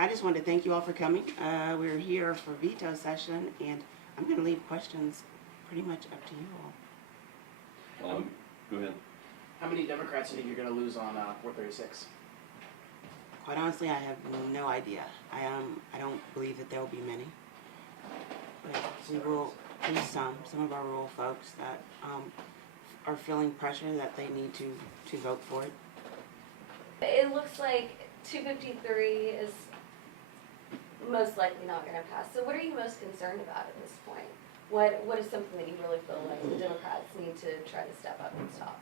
I just wanted to thank you all for coming. We're here for veto session, and I'm going to leave questions pretty much up to you all. Go ahead. How many Democrats do you think you're going to lose on 436? Quite honestly, I have no idea. I don't believe that there will be many. But we will lose some of our rural folks that are feeling pressure that they need to vote for it. It looks like 253 is most likely not going to pass. So what are you most concerned about at this point? What is something that you really feel like the Democrats need to try to step up and stop?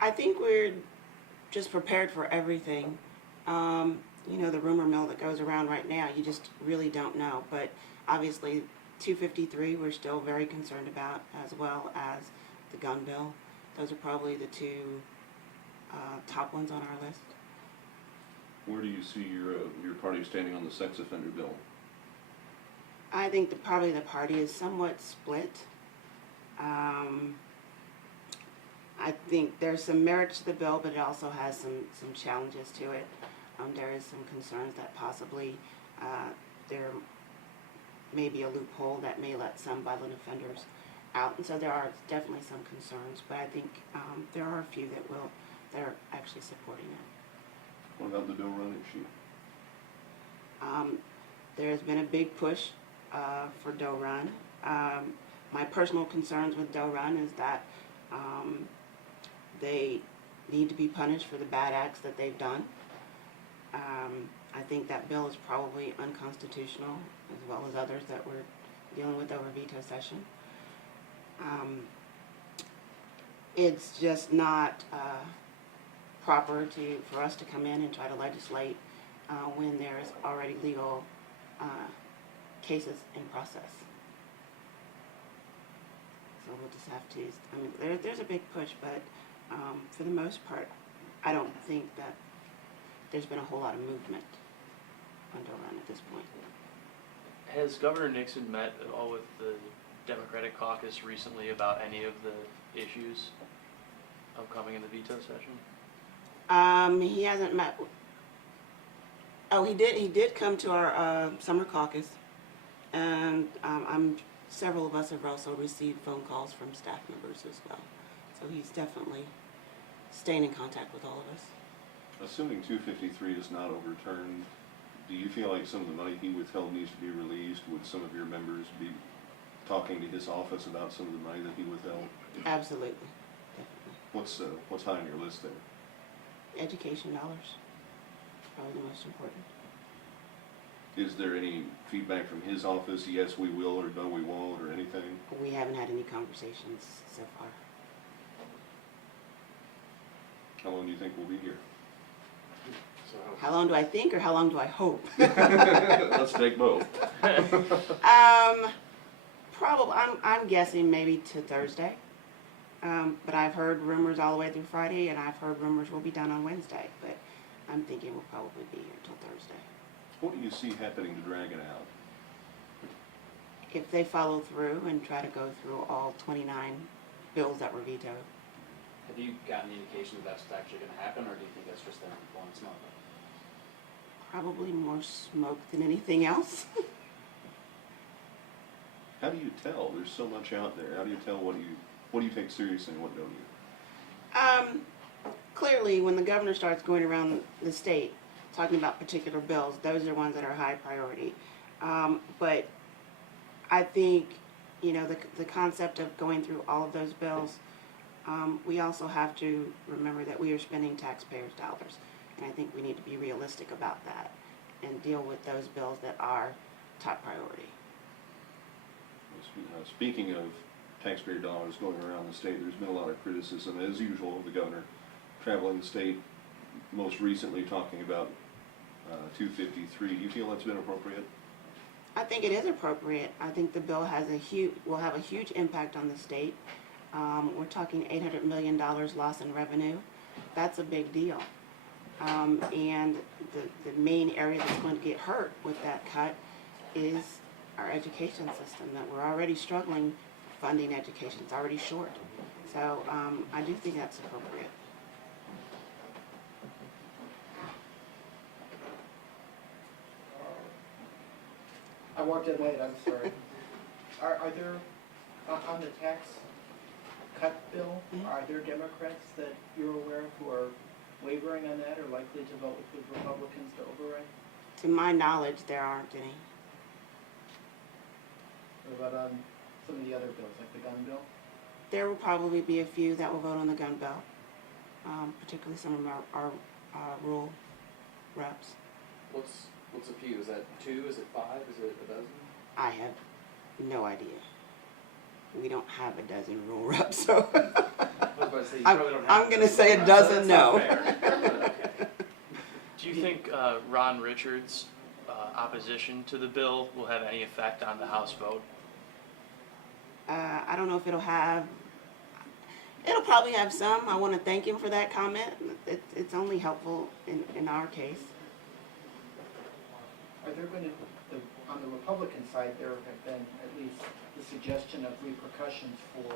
I think we're just prepared for everything. You know, the rumor mill that goes around right now, you just really don't know. But obviously 253 we're still very concerned about, as well as the gun bill. Those are probably the two top ones on our list. Where do you see your party standing on the sex offender bill? I think probably the party is somewhat split. I think there's some merit to the bill, but it also has some challenges to it. There is some concerns that possibly there may be a loophole that may let some violent offenders out, and so there are definitely some concerns. But I think there are a few that are actually supporting it. What about the Doe Run issue? There has been a big push for Doe Run. My personal concerns with Doe Run is that they need to be punished for the bad acts that they've done. I think that bill is probably unconstitutional, as well as others that we're dealing with over veto session. It's just not proper for us to come in and try to legislate when there's already legal cases in process. So we'll just have to, I mean, there's a big push, but for the most part, I don't think that there's been a whole lot of movement on Doe Run at this point. Has Governor Nixon met at all with the Democratic caucus recently about any of the issues upcoming in the veto session? He hasn't met. Oh, he did come to our summer caucus, and several of us have also received phone calls from staff members as well. So he's definitely staying in contact with all of us. Assuming 253 is not overturned, do you feel like some of the money he withheld needs to be released? Would some of your members be talking to his office about some of the money that he withheld? Absolutely, definitely. What's high on your list there? Education dollars, probably the most important. Is there any feedback from his office? Yes, we will, or no, we won't, or anything? We haven't had any conversations so far. How long do you think we'll be here? How long do I think, or how long do I hope? Let's take both. Probably, I'm guessing maybe to Thursday. But I've heard rumors all the way through Friday, and I've heard rumors we'll be done on Wednesday. But I'm thinking we'll probably be here till Thursday. What do you see happening to drag it out? If they follow through and try to go through all 29 bills that were vetoed. Have you gotten any indication that that's actually going to happen, or do you think that's just them blowing smoke? Probably more smoke than anything else. How do you tell? There's so much out there. How do you tell what do you take seriously and what don't you? Clearly, when the governor starts going around the state talking about particular bills, those are ones that are high priority. But I think, you know, the concept of going through all of those bills, we also have to remember that we are spending taxpayers' dollars. And I think we need to be realistic about that and deal with those bills that are top priority. Speaking of taxpayer dollars going around the state, there's been a lot of criticism, as usual, of the governor traveling the state, most recently talking about 253. Do you feel that's been appropriate? I think it is appropriate. I think the bill will have a huge impact on the state. We're talking $800 million loss in revenue. That's a big deal. And the main area that's going to get hurt with that cut is our education system, that we're already struggling funding education. It's already short. So I do think that's appropriate. I walked in late, I'm sorry. Are there, on the tax cut bill, are there Democrats that you're aware of who are wavering on that or likely to vote with Republicans to override? To my knowledge, there aren't any. What about on some of the other bills, like the gun bill? There will probably be a few that will vote on the gun bill, particularly some of our rural reps. What's a few? Is that 2? Is it 5? Is it a dozen? I have no idea. We don't have a dozen rural reps, so I was about to say, you I'm, probably don't have I'm going to say a so dozen that's not no. fair. Okay. Do you think Ron Richards' opposition to the bill will have any effect on the House vote? I don't know if it'll probably have some. I want to thank him for that comment. It's only helpful in our case. Are there going to, on the Republican side, there have been at least the suggestion of repercussions for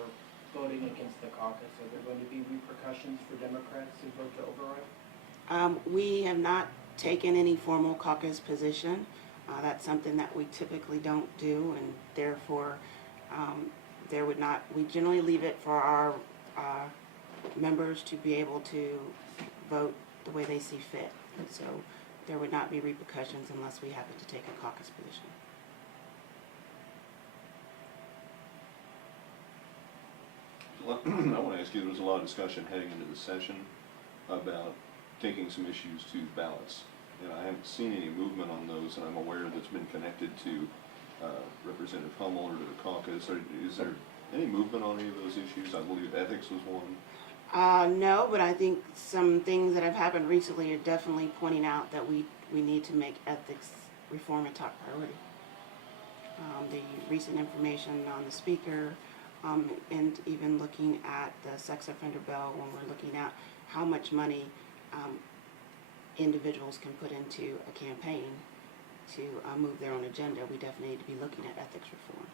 voting against the caucus. Are there going to be repercussions for Democrats who vote to override? We have not taken any formal caucus position. That's something that we typically don't do, and therefore there would not. We generally leave it for our members to be able to vote the way they see fit. And so there would not be repercussions unless we happen to take a caucus position. I want to ask you, there was a lot of discussion heading into the session about taking some issues to ballots. And I haven't seen any movement on those, and I'm aware that's been connected to Representative Hummel or to the caucus. Is there any movement on any of those issues? I believe ethics was one. No, but I think some things that have happened recently are definitely pointing out that we need to make ethics reform a top priority. The recent information on the speaker, and even looking at the sex offender bill, when we're looking at how much money individuals can put into a campaign to move their own agenda, we definitely need to be looking at ethics reform.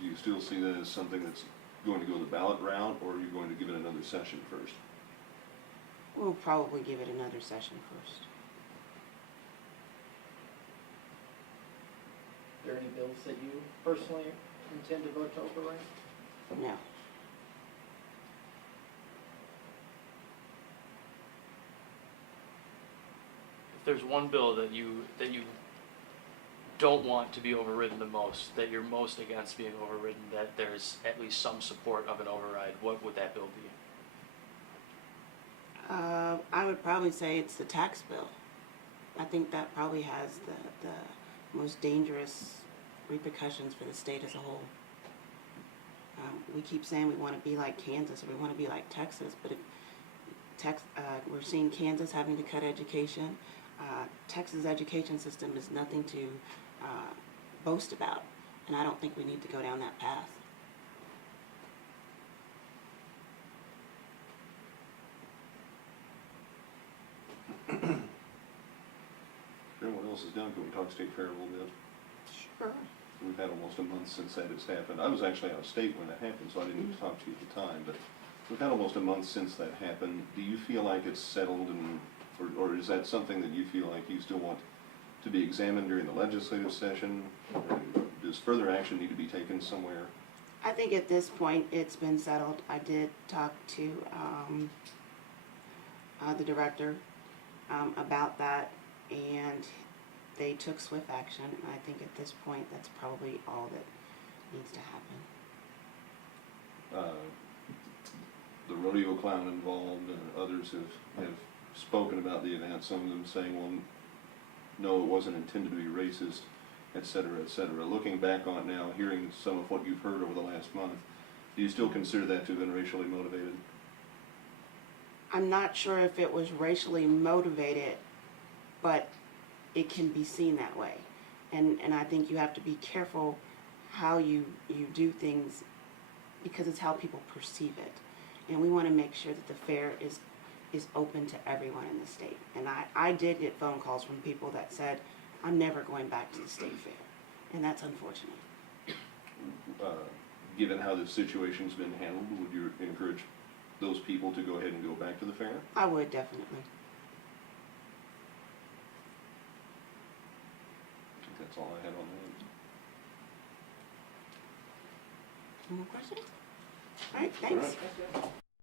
Do you still see that as something that's going to go the ballot route, or are you going to give it another session first? We'll probably give it another session first. Are there any bills that you personally intend to vote to override? No. If there's one bill that you don't want to be overridden the most, that you're most against being overridden, that there's at least some support of an override, what would that bill be? I would probably say it's the tax bill. I think that probably has the most dangerous repercussions for the state as a whole. We keep saying we want to be like Kansas or we want to be like Texas, but we're seeing Kansas having to cut education. Texas' education system is nothing to boast about, and I don't think we need to go down that path. If everyone else is done, can we talk State Fair a little bit? Sure. We've had almost a month since that has happened. I was actually out of state when that happened, so I didn't get to talk to you at the time, but we've had almost a month since that happened. Do you feel like it's settled, or is that something that you feel like you still want to be examined during the legislative session? Does further action need to be taken somewhere? I think at this point it's been settled. I did talk to the director about that, and they took swift action, and I think at this point that's probably all that needs to happen. The rodeo clown involved and others have spoken about the event, some of them saying, well, no, it wasn't intended to be racist, et cetera, et cetera. Looking back on it now, hearing some of what you've heard over the last month, do you still consider that to have been racially motivated? I'm not sure if it was racially motivated, but it can be seen that way. And I think you have to be careful how you do things, because it's how people perceive it. And we want to make sure that the fair is open to everyone in the state. And I did get phone calls from people that said, I'm never going back to the state fair. And that's unfortunate. Given how this situation's been handled, would you encourage those people to go ahead and go back to the fair? I would, definitely. I think that's all I had on that. Any more questions? All right, thanks. All right.